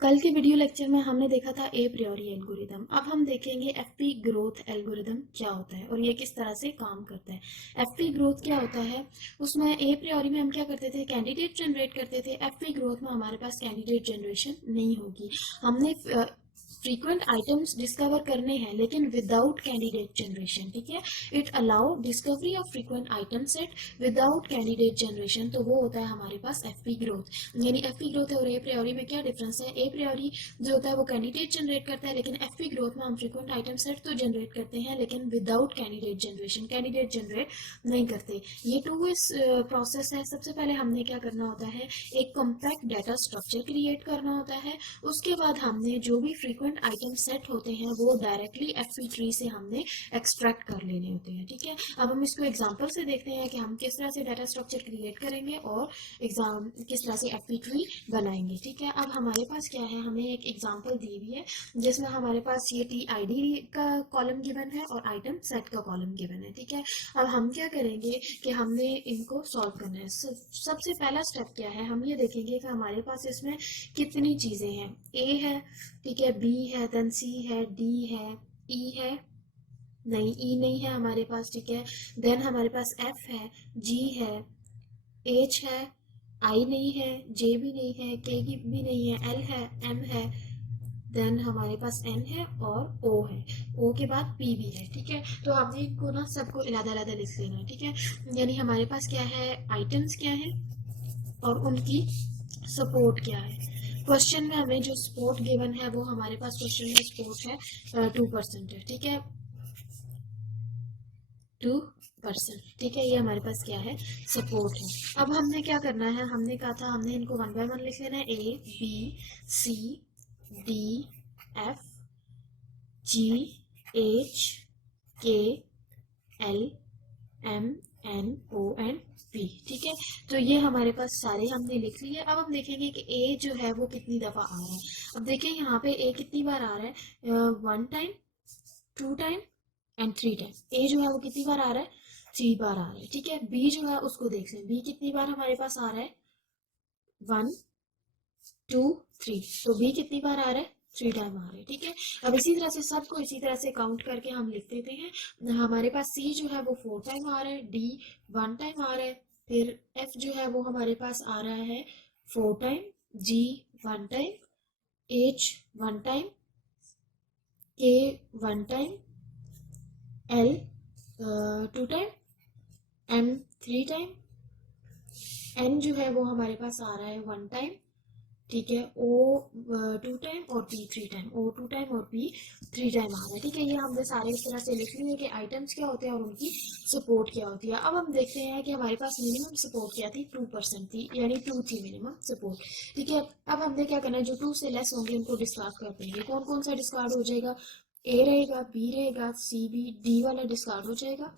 कल के video lecture में हमने देखा था ए प्रियोरी एल्गोरिदम। अब हम देखेंगे एफपी ग्रोथ एल्गोरिदम क्या होता है और ये किस तरह से काम करता है। एफपी ग्रोथ क्या होता है, उसमें ए प्रियोरी में हम क्या करते थे, कैंडिडेट जनरेट करते थे। एफपी ग्रोथ में हमारे पास कैंडिडेट जनरेशन नहीं होगी। हमने फ्रीक्वेंट आइटम्स डिस्कवर करने हैं लेकिन विदाउट कैंडिडेट जनरेशन। ठीक है, it allow discovery of frequent item set without candidate generation. तो वो होता है हमारे पास एफपी ग्रोथ। यानी एफपी ग्रोथ और ए प्रियोरी में क्या डिफरेंस है। ए प्रियोरी जो होता है वो कैंडिडेट जनरेट करता है, लेकिन एफपी ग्रोथ में हम फ्रीक्वेंट आइटम सेट तो जनरेट करते हैं लेकिन without candidate generation, candidate generate नहीं करते। ये टू वे प्रोसेस है। सबसे पहले हमने क्या करना होता है, एक कॉम्पैक्ट डाटा स्ट्रक्चर क्रिएट करना होता है। उसके बाद हमने जो भी फ्रीक्वेंट आइटम सेट होते हैं वो डायरेक्टली एफपी ट्री से हमने एक्सट्रैक्ट कर लेने होते हैं। ठीक है, अब हम इसको एग्जांपल से देखते हैं कि हम किस तरह से डाटा स्ट्रक्चर क्रिएट करेंगे और एग्जाम किस तरह से एफपी ट्री बनाएंगे। ठीक है, अब हमारे पास क्या है, हमें एक एग्जांपल दी हुई है जिसमें हमारे पास ये टी आईडी का कॉलम गिवन है और आइटम सेट का कॉलम गिवन है। ठीक है, अब हम क्या करेंगे कि हमने इनको सॉल्व करना है। सबसे पहला स्टेप क्या है, हम ये देखेंगे कि हमारे पास इसमें कितनी चीजें हैं। ए है, ठीक है, बी है, देन सी है, डी है, ई है, नहीं ई नहीं है हमारे पास। ठीक है, देन हमारे पास एफ है, जी है, एच है, आई नहीं है, जे भी नहीं है, के की भी नहीं है, एल है, एम है, देन हमारे पास एन है और ओ है। ओ के बाद पी भी है। ठीक है, तो आपने इनको ना सबको अलग अलग लिख लेना है। ठीक है, यानी हमारे पास क्या है, आइटम्स क्या है और उनकी सपोर्ट क्या है। क्वेश्चन में हमें जो सपोर्ट गिवन है वो हमारे पास क्वेश्चन में सपोर्ट है 2% है। ठीक है, 2%। ठीक है, ये हमारे पास क्या है, सपोर्ट है। अब हमने क्या करना है, हमने कहा था हमने इनको वन बाय वन लिख लेना है। A B C D F G H K L M N O N P. ठीक है, तो ये हमारे पास सारे हमने लिख लिए। अब हम देखेंगे कि ए जो है वो कितनी दफा आ रहा है। अब देखिए यहाँ पे ए कितनी बार आ रहा है, 1 टाइम, 2 टाइम एंड 3 टाइम। ए जो है वो कितनी बार आ रहा है, 3 बार आ रहा है। ठीक है, बी जो है उसको देख लें, बी कितनी बार हमारे पास आ रहा है, 1 2 3। तो बी कितनी बार आ रहा है, 3 टाइम आ रहा है। ठीक है, अब इसी तरह से सबको इसी तरह से काउंट करके हम लिख देते हैं। हमारे पास सी जो है वो 4 टाइम आ रहा है, डी 1 टाइम आ रहा है, फिर एफ जो है वो हमारे पास आ रहा है 4 time, G 1 time, H 1 time, K 1 time, L 2 time, M 3 time, N जो है वो हमारे पास आ रहा है 1 टाइम। ठीक है, ओ 2 टाइम और पी 3 टाइम, ओ 2 टाइम और पी 3 टाइम आ रहा है। ठीक है, ये हमने सारे इस तरह से लिख लिए कि आइटम्स क्या होते हैं और उनकी सपोर्ट क्या होती है। अब हम देखते हैं कि हमारे पास मिनिमम सपोर्ट क्या थी, 2% थी, यानी 2 थी मिनिमम सपोर्ट। ठीक है, अब हमने क्या करना है, जो 2 से लेस होंगे उनको डिस्कार्ड कर देंगे। कौन कौन सा डिस्कार्ड हो जाएगा, ए रहेगा, बी रहेगा, सी बी डी वाला डिस्कार्ड हो जाएगा।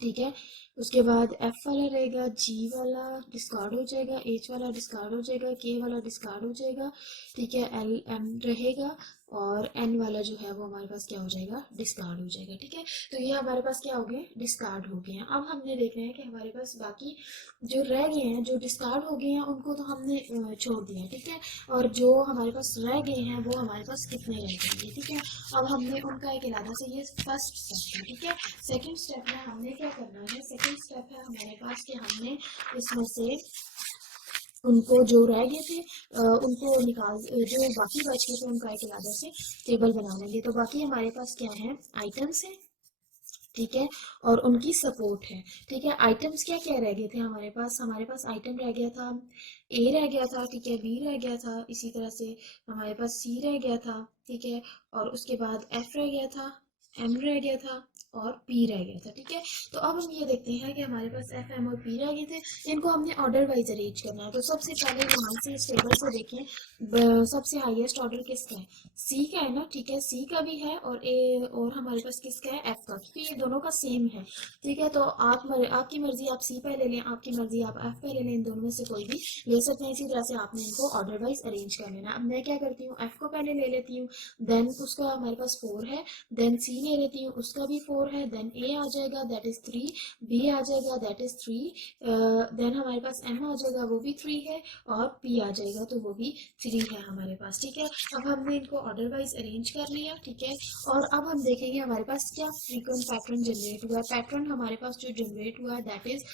ठीक है, उसके बाद एफ वाला रहेगा, जी वाला डिस्कार्ड हो जाएगा, एच वाला डिस्कार्ड हो जाएगा, के वाला डिस्कार्ड हो जाएगा। ठीक है, एल एम रहेगा और एन वाला जो है वो हमारे पास क्या हो जाएगा, डिस्कार्ड हो जाएगा। ठीक है, तो ये हमारे पास क्या हो गए, डिस्कार्ड हो गए हैं। अब हमने देखना है कि हमारे पास बाकी जो रह गए हैं, जो डिस्कार्ड हो गए हैं उनको तो हमने छोड़ दिया। ठीक है, और जो हमारे पास रह गए हैं वो हमारे पास कितने रह जाएंगे। ठीक है, अब हमने उनका एक इलादा से, ये फर्स्ट स्टेप है। ठीक है, सेकंड स्टेप में हमने क्या करना है, सेकंड स्टेप है हमारे पास कि हमने इसमें से उनको जो रह गए थे उनको निकाल, जो बाकी बच गए थे उनका एक इलादा से टेबल बना लेंगे। तो बाकी हमारे पास क्या है, आइटम्स है। ठीक है, और उनकी सपोर्ट है। ठीक है, आइटम्स क्या क्या रह गए थे हमारे पास आइटम रह गया था, ए रह गया था, ठीक है, बी रह गया था, इसी तरह से हमारे पास सी रह गया था। ठीक है, और उसके बाद एफ रह गया था, एम रह गया था और पी रह गया था। ठीक है, तो अब हम ये देखते हैं कि हमारे पास एफ एम और पी रह गए थे, इनको हमने ऑर्डर वाइज अरेंज करना है। तो सबसे पहले यहाँ से इस टेबल से देखें, सबसे हाईएस्ट ऑर्डर किसका है, सी का है ना। ठीक है, सी का भी है और ए, और हमारे पास किसका है, एफ का, क्योंकि ये दोनों का सेम है। ठीक है, तो आपकी मर्जी आप सी पे ले लें, आपकी मर्जी आप एफ पे ले लें, इन दोनों में से कोई भी ले सकते हैं। इसी तरह से आपने इनको ऑर्डर वाइज अरेंज कर लेना। अब मैं क्या करती हूँ, एफ को पहले ले लेती हूँ, देन उसका हमारे पास 4 है, देन सी ले लेती हूँ, उसका भी 4 4 है, देन ए आ जाएगा दैट इज 3, बी आ जाएगा दैट इज 3, देन हमारे पास एम आ जाएगा वो भी 3 है, और पी आ जाएगा तो वो भी 3 है हमारे पास, ठीक है। अब हमने इनको ऑर्डर वाइज अरेंज कर लिया, ठीक है। और अब हम देखेंगे हमारे पास क्या फ्रीक्वेंट पैटर्न जनरेट हुआ है। पैटर्न हमारे पास जो जनरेट हुआ है that is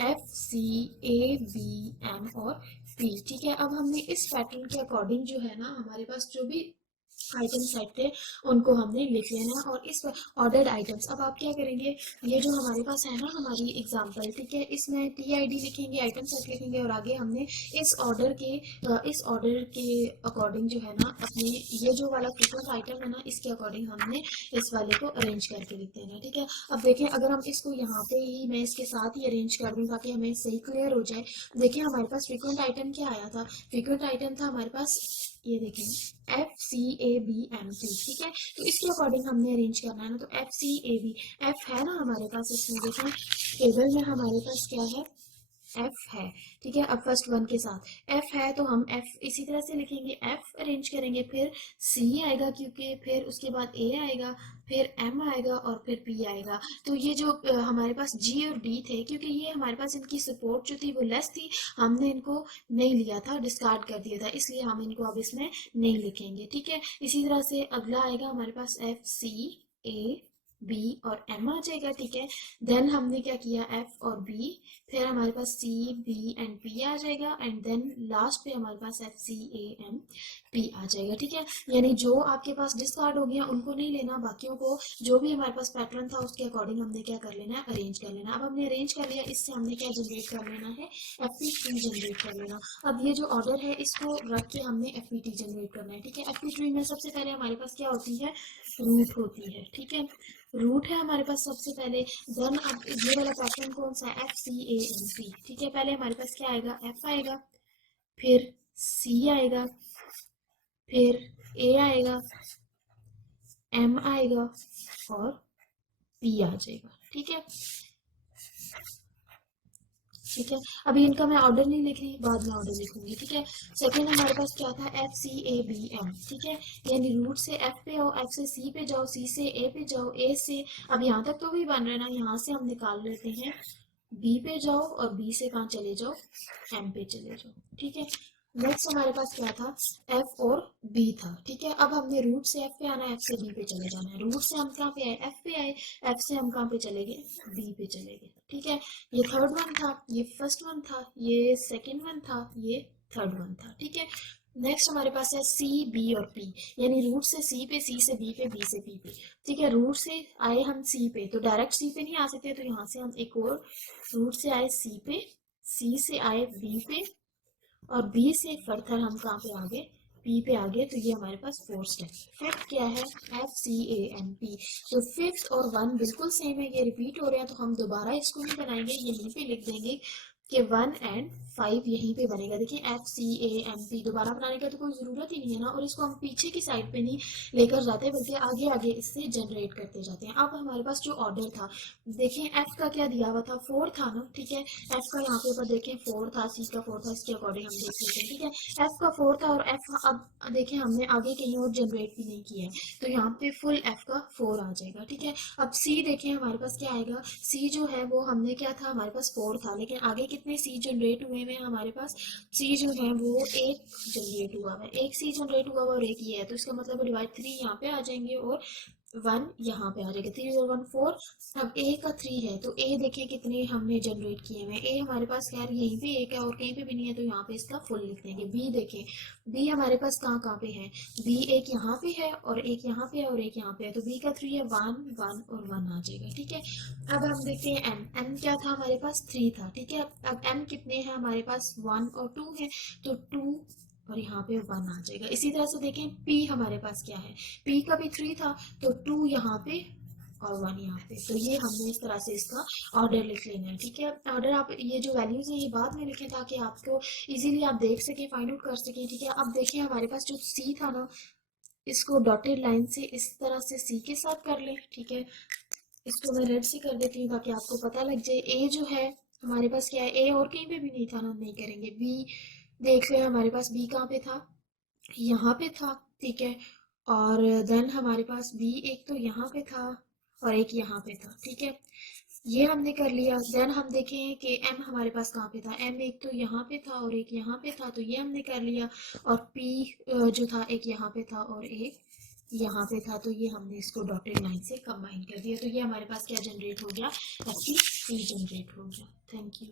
F C A B M और पी, ठीक है। अब हमने इस पैटर्न के अकॉर्डिंग जो है ना हमारे पास जो भी आइटम सेट थे उनको हमने लिख लेना है, और इस ऑर्डर्ड आइटम्स अब आप क्या करेंगे, ये जो हमारे पास है ना हमारी एग्जांपल, ठीक है, इसमें टी आई डी लिखेंगे, आइटम सेट लिखेंगे, और आगे हमने इस ऑर्डर के अकॉर्डिंग जो है ना अपने ये जो वाला फ्रीक्वेंट आइटम है ना इसके अकॉर्डिंग हमने इस वाले को अरेंज करके लिख देना है, ठीक है। अब देखें अगर हम इसको यहाँ पे ही मैं इसके साथ ही अरेंज कर दूँ ताकि हमें सही क्लियर हो जाए। देखिए हमारे पास फ्रीक्वेंट आइटम क्या आया था, फ्रीक्वेंट आइटम था हमारे पास, ये देखें F C A B M C, ठीक है। तो इसके अकॉर्डिंग हमने अरेंज करना है ना, तो F C A B, F है ना हमारे पास, इसमें देखें टेबल में हमारे पास क्या है, एफ है, ठीक है। अब फर्स्ट वन के साथ एफ है तो हम एफ इसी तरह से लिखेंगे, एफ अरेंज करेंगे, फिर सी आएगा क्योंकि, फिर उसके बाद ए आएगा, फिर एम आएगा, और फिर पी आएगा। तो ये जो हमारे पास जी और डी थे, क्योंकि ये हमारे पास इनकी सपोर्ट जो थी वो लेस थी, हमने इनको नहीं लिया था, डिस्कार्ड कर दिया था, इसलिए हम इनको अब इसमें नहीं लिखेंगे, ठीक है। इसी तरह से अगला आएगा हमारे पास एफ सी ए बी और एम आ जाएगा, ठीक है। देन हमने क्या किया, एफ और बी, फिर हमारे पास सी बी एंड पी आ जाएगा, एंड देन लास्ट पे हमारे पास F C A M P आ जाएगा, ठीक है। यानी जो आपके पास डिस्कार्ड हो गया उनको नहीं लेना, बाकियों को जो भी हमारे पास पैटर्न था उसके अकॉर्डिंग हमने क्या कर लेना है, अरेंज कर लेना। अब हमने अरेंज कर लिया, इससे हमने क्या जनरेट कर लेना है, एफ पी ट्री जनरेट कर लेना। अब ये जो ऑर्डर है इसको रख के हमने एफ पी टी जनरेट करना है, ठीक है। एफ पी ट्री में सबसे पहले हमारे पास क्या होती है, रूट होती है, ठीक है, रूट है हमारे पास सबसे पहले। देन अब ये वाला पैटर्न कौन सा है, F C A N P, ठीक है। पहले हमारे पास क्या आएगा, एफ आएगा, फिर सी आएगा, फिर ए आएगा, एम आएगा, और पी आ जाएगा, ठीक है। ठीक है, अभी इनका मैं ऑर्डर नहीं लिख रही, बाद में ऑर्डर लिखूंगी, ठीक है। सेकंड हमारे पास क्या था, F C A B M, ठीक है। यानी रूट से एफ पे आओ, एफ से सी पे जाओ, सी से ए पे जाओ, ए से, अब यहाँ तक तो भी बन रहा है ना, यहाँ से हम निकाल लेते हैं, बी पे जाओ, और बी से कहाँ चले जाओ, एम पे चले जाओ, ठीक है। नेक्स्ट हमारे पास क्या था, एफ और बी था, ठीक है। अब हमने रूट से एफ पे आना है, एफ से बी पे चले जाना है। रूट से हम कहाँ पे आए, एफ पे आए, एफ से हम कहाँ पे चले गए, बी पे चले गए, ठीक है। ये थर्ड वन था, ये फर्स्ट वन था, ये सेकेंड वन था, ये थर्ड वन था, ठीक है। नेक्स्ट हमारे पास है सी बी और पी, यानी रूट से सी पे, सी से बी पे, बी से पी पे, ठीक है। रूट से आए हम सी पे, तो डायरेक्ट सी पे नहीं आ सकते, तो यहाँ से हम एक और रूट से आए सी पे, सी से आए बी पे, और बी से फर्थर हम कहाँ पे आ गए, पी पे आ गए। तो ये हमारे पास फोर्थ स्टेप। फिफ्थ क्या है, F C A N P, तो फिफ्थ और वन बिल्कुल सेम है, ये रिपीट हो रहे हैं, तो हम दोबारा इसको नहीं बनाएंगे, यहीं पे लिख देंगे कि 1 एंड 5 यहीं पे बनेगा। देखिए F C A M P दोबारा बनाने का तो कोई ज़रूरत ही नहीं है ना, और इसको हम पीछे की साइड पे नहीं लेकर जाते बल्कि आगे आगे इससे जनरेट करते जाते हैं। अब हमारे पास जो ऑर्डर था, देखिए एफ का क्या दिया हुआ था, 4 था ना, ठीक है। एफ का यहाँ पे ऊपर देखें 4 था, सी का 4 था, इसके अकॉर्डिंग हम देख लेते हैं, ठीक है। एफ का 4 था, और एफ अब देखें हमने आगे कहीं और जनरेट भी नहीं किया है, तो यहाँ पे फुल एफ का 4 आ जाएगा, ठीक है। अब सी देखें हमारे पास क्या आएगा, सी जो है वो हमने क्या था, हमारे पास 4 था, लेकिन आगे कितने सी जनरेट हुए हैं हमारे पास, सी जो है वो एक जनरेट हुआ है, एक सी जनरेट हुआ हुआ और एक ये है, तो इसका मतलब डिवाइड 3 यहाँ पे आ जाएंगे, और 1 यहाँ पे आ जाएगा, 3 और 1 4। अब ए का 3 है, तो ए देखिए कितने हमने जनरेट किए हुए, ए हमारे पास खैर यहीं पे एक है और कहीं पे भी नहीं है, तो यहाँ पे इसका फुल लिख देंगे। बी देखें, बी हमारे पास कहाँ कहाँ पे है, बी एक यहाँ पे है, और एक यहाँ पे है, और एक यहाँ पे है, तो बी का 3 है, 1 1 और 1 आ जाएगा, ठीक है। अब हम देखते हैं एम, एम क्या था हमारे पास, 3 था, ठीक है। अब एम कितने हैं हमारे पास, 1 और 2 है, तो 2 और यहाँ पे 1 आ जाएगा। इसी तरह से देखें पी हमारे पास क्या है, पी का भी 3 था, तो 2 यहाँ पे और 1 यहाँ पे, तो ये हमने इस तरह से इसका ऑर्डर लिख लेना है, ठीक है। ऑर्डर आप ये जो वैल्यूज हैं ये बाद में लिखें ताकि आपको इजीली आप देख सकें, फाइंड आउट कर सकें, ठीक है। अब देखिए हमारे पास जो सी था ना, इसको डॉटेड लाइन से इस तरह से सी के साथ कर लें, ठीक है। इसको मैं रेड से कर देती हूँ ताकि आपको पता लग जाए। ए जो है हमारे पास क्या है, ए और कहीं पे भी नहीं था ना, नहीं करेंगे। बी देख ले हमारे पास, बी कहाँ पे था, यहाँ पे था, ठीक है। और देन हमारे पास बी एक तो यहाँ पे था, और एक यहाँ पे था, ठीक है। ये हमने कर लिया। देन हम देखें कि एम हमारे पास कहाँ पे था। एम एक तो यहाँ पे था और एक यहाँ पे था, तो ये हमने कर लिया। और पी जो था एक यहाँ पे था और एक यहाँ पे था, तो ये हमने इसको डॉटेड लाइन से कंबाइन कर दिया। तो ये हमारे पास क्या जनरेट हो गया, 33 जनरेट हो गया। Thank you.